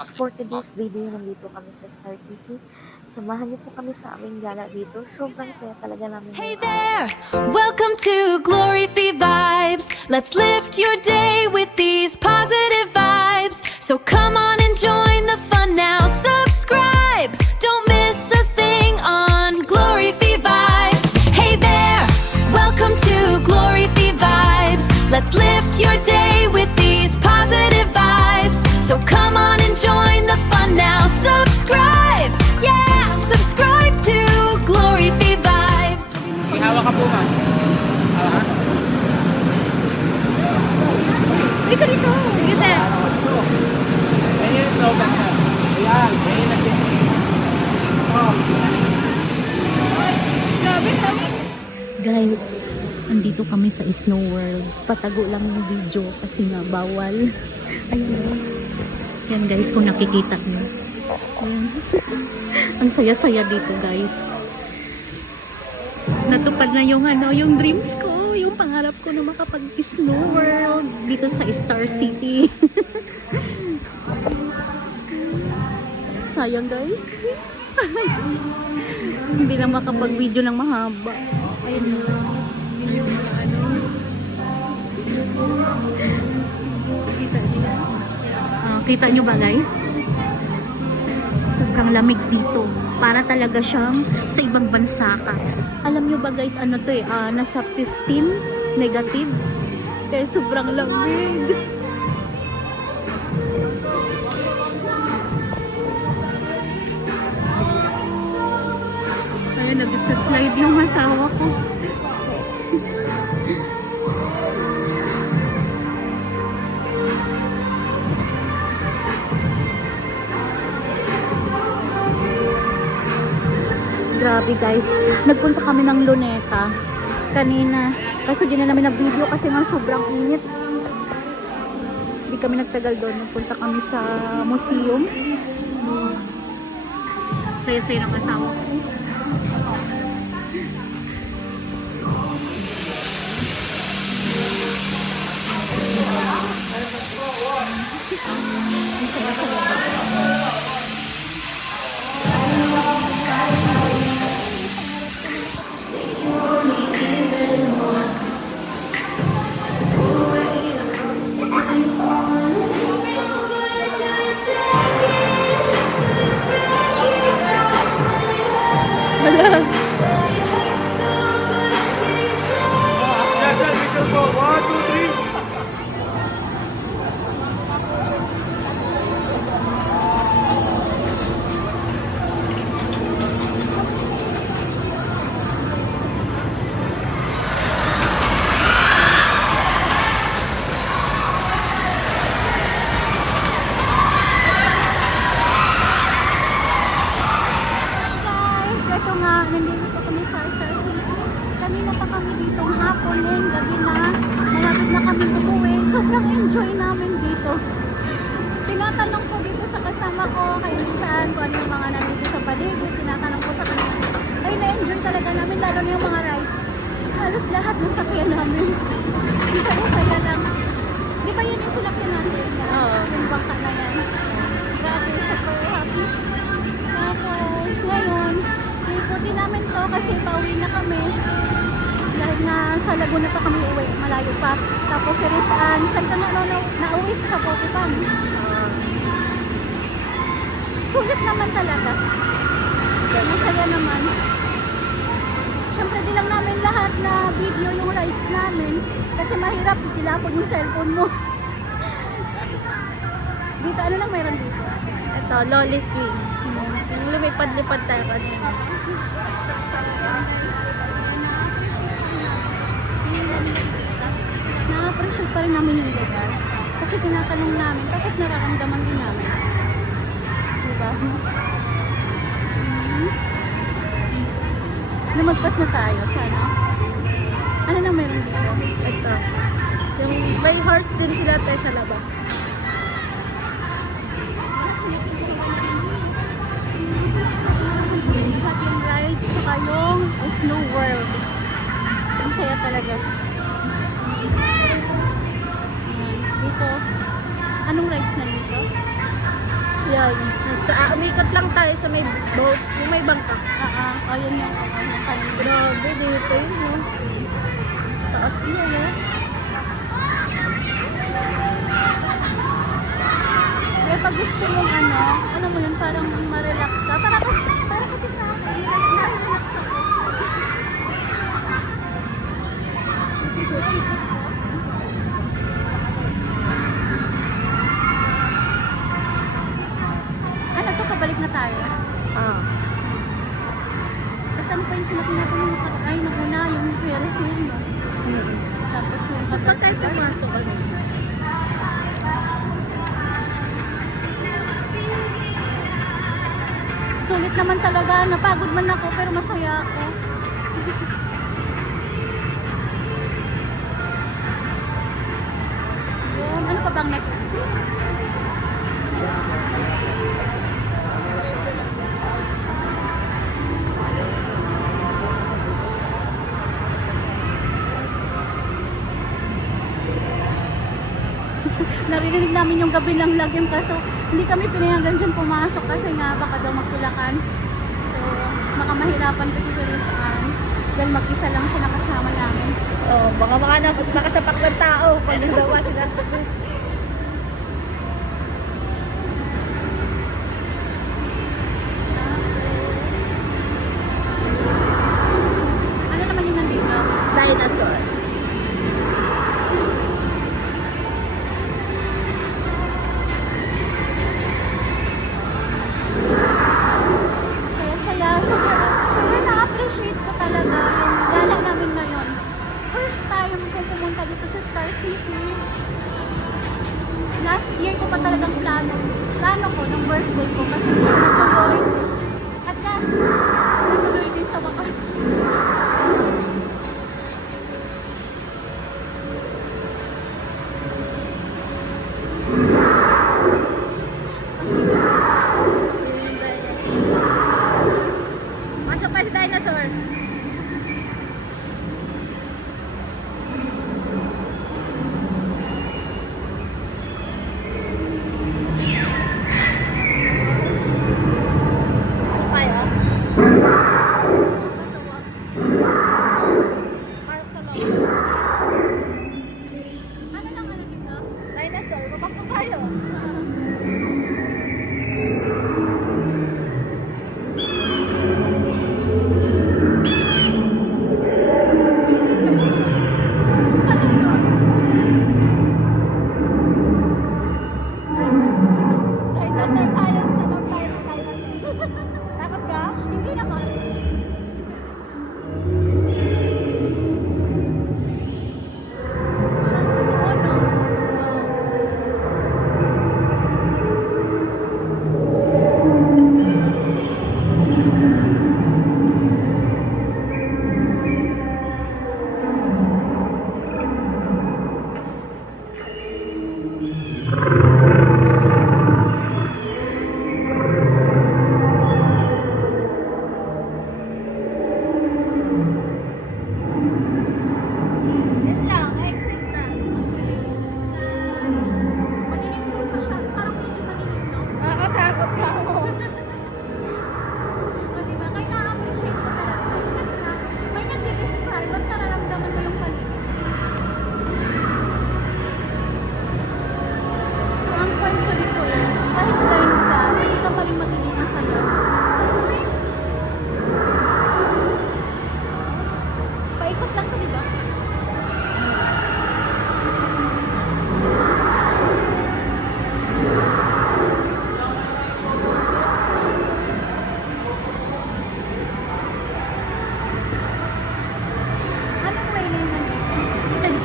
guys, for today's video, nandito kami sa Star City. Samahan niyo po kami sa aming gala dito. Sobrang saya talaga namin Hey ngayong there! araw. Welcome to Glory Fee Vibes. Let's lift your day with these positive vibes. So come on and join the fun now. Subscribe! Don't miss a thing on Glory Fee Vibes. Hey there! Welcome to Glory Fee Vibes. Let's lift your day with these positive vibes. So come on and join the fun now. Subscribe! Yeah! Subscribe to Glory Fee Vibes. Ihawa ka po, ma'am. Hawa ka? Dito, dito! Sige, sir! Ayan yung slogan, sir. Ayan, ayan natin. Guys, andito kami sa Snow World. Patago lang yung video kasi nga bawal. Ayun. Yan guys, kung nakikita nyo. Ayan. Ang saya-saya dito guys. Natupad na yung yung dreams ko. Yung pangarap ko na makapag-Snow World dito sa Star City. Sayang guys. Hindi lang makapag-video ng mahaba. Ayun na. Yung kita nyo ba guys? Sobrang lamig dito. Para talaga siyang sa ibang bansa ka. Alam nyo ba guys, ano to nasa 15 negative. Kaya sobrang lamig. Kaya nag-slide yung asawa ko. Grabe guys, nagpunta kami ng Luneta kanina, kaso di na namin nag-video kasi nga sobrang init. Hindi kami nagtagal doon, nagpunta kami sa museum. Saya-saya ng asawa ko. Yes, sir, we can go. 1, 2, 3. Guys, ito nga, nandito kami sa Star City. Kanina pa kami dito hapon din, gabi na. Malapit na kami umuwi. Sobrang enjoy namin dito. Tinatanong ko dito sa kasama ko, kayo saan, kung ano yung mga nandito sa paligid. Tinatanong ko sa kanila. Ay, na-enjoy talaga namin, lalo na yung mga rides. Halos lahat nasakyan namin. Isa-isaya lang. Di ba yun yung sulakyan natin? Oo. Yung bangka na yan. Grabe, super happy. Tapos, ngayon, ikutin namin to kasi pauwi na kami. Dahil na sa Laguna pa kami uwi, malayo pa. Tapos, saan ka nauwi sa Potipan. Sulit naman talaga. Masaya naman. Siyempre, di lang namin lahat na video yung rides namin. Kasi mahirap, itilapon yung cellphone mo. Dito, ano lang meron dito? Ito, Lolly Swing. Yung lumipad-lipad tayo kanina. Na-appreciate pa rin namin yung lugar. Kasi tinatanong namin, tapos nararamdaman din namin. Diba? Lumagpas na tayo, sana. Ano na meron dito? Ito. Yung may horse din sila tayo sa labas. Lahat yung rides, saka yung Snow World. Ang saya talaga. Ayan, dito. Anong rides na dito? Yan. Umikot lang tayo sa may boat, yung may bangka. Ayun yung kanina. Grabe, dito yun, no? Taas niya, no? Kaya pag gusto mong ano mo yun, parang ma-relax ka. Para kasi sa akin, na-relax ako. Ano to, pabalik na tayo. Tapos ano pa yung sinabi natin yung ay, nauna, yung Ferris wheel, no? Tapos yung So, pag tayo pumasok kami, sulit naman talaga, napagod man ako pero masaya ako. Yun, ano pa bang next? Narinig namin yung gabi ng lagim kaso hindi kami pinayagan dyan pumasok kasi nga baka daw magtulakan. So, baka mahirapan kasi si Rizan. Dahil mag-isa lang siya nakasama namin. oh, baka makasapak ng tao pag nagawa sila. Ano naman yung nandito? Dinosaur. Saya-saya. Sobrang na-appreciate ko talaga yung gala namin ngayon. First time kong pumunta dito sa Star City. Last year ko pa talagang plano ko ng birthday ko kasi hindi siya natuloy. At last, natuloy din sa wakas. Pasok pa si Dinosaur. Pasok tayo. Pasok sa loob. Ano lang ano dito? Dinosaur, papasok tayo. Dinosaur tayo. Sa loob tayo ng dinosaur. Takot ka? Hindi naman. Yun lang, exit na. Malilim doon pa siya. Parang medyo malilim, no? Nakakatakot ka ako. O, diba? Kaya na-appreciate ko talaga. Kasi na, may nag-describe at nararamdaman mo yung paligid. So, ang point ko dito is, kahit blind ka, pwede ka pa rin magiging masaya. Paikot lang to, diba? Anong may name nandito?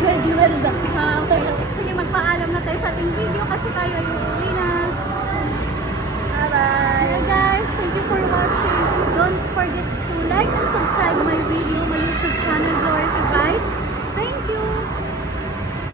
Regular na. Okay. Sige, magpaalam na tayo sa ating video kasi tayo ay uuwi na. Bye-bye. Hello guys, thank you for watching. Don't forget to like and subscribe my video, my YouTube channel,